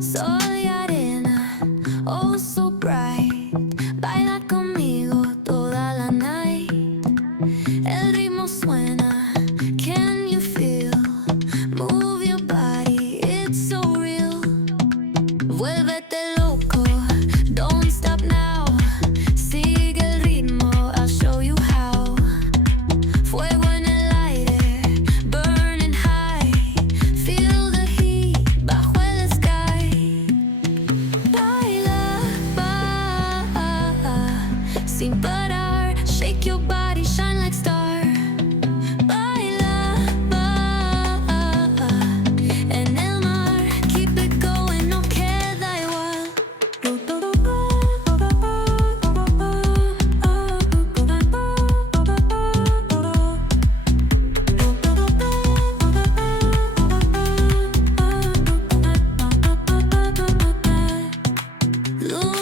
Sol y arena, oh so bright. Baila conmigo toda la night. El ritmo suena, can you feel? Move your body, it's so real. Vuélvete loco, don't stop now. Sigue el ritmo, I'll show you how. Fuego en el aire, burning high. Feel the heat bajo el sky. Baila, sin parar. Shake your body, shine like star. Baila, en el mar. Keep it going, no queda igual. Luna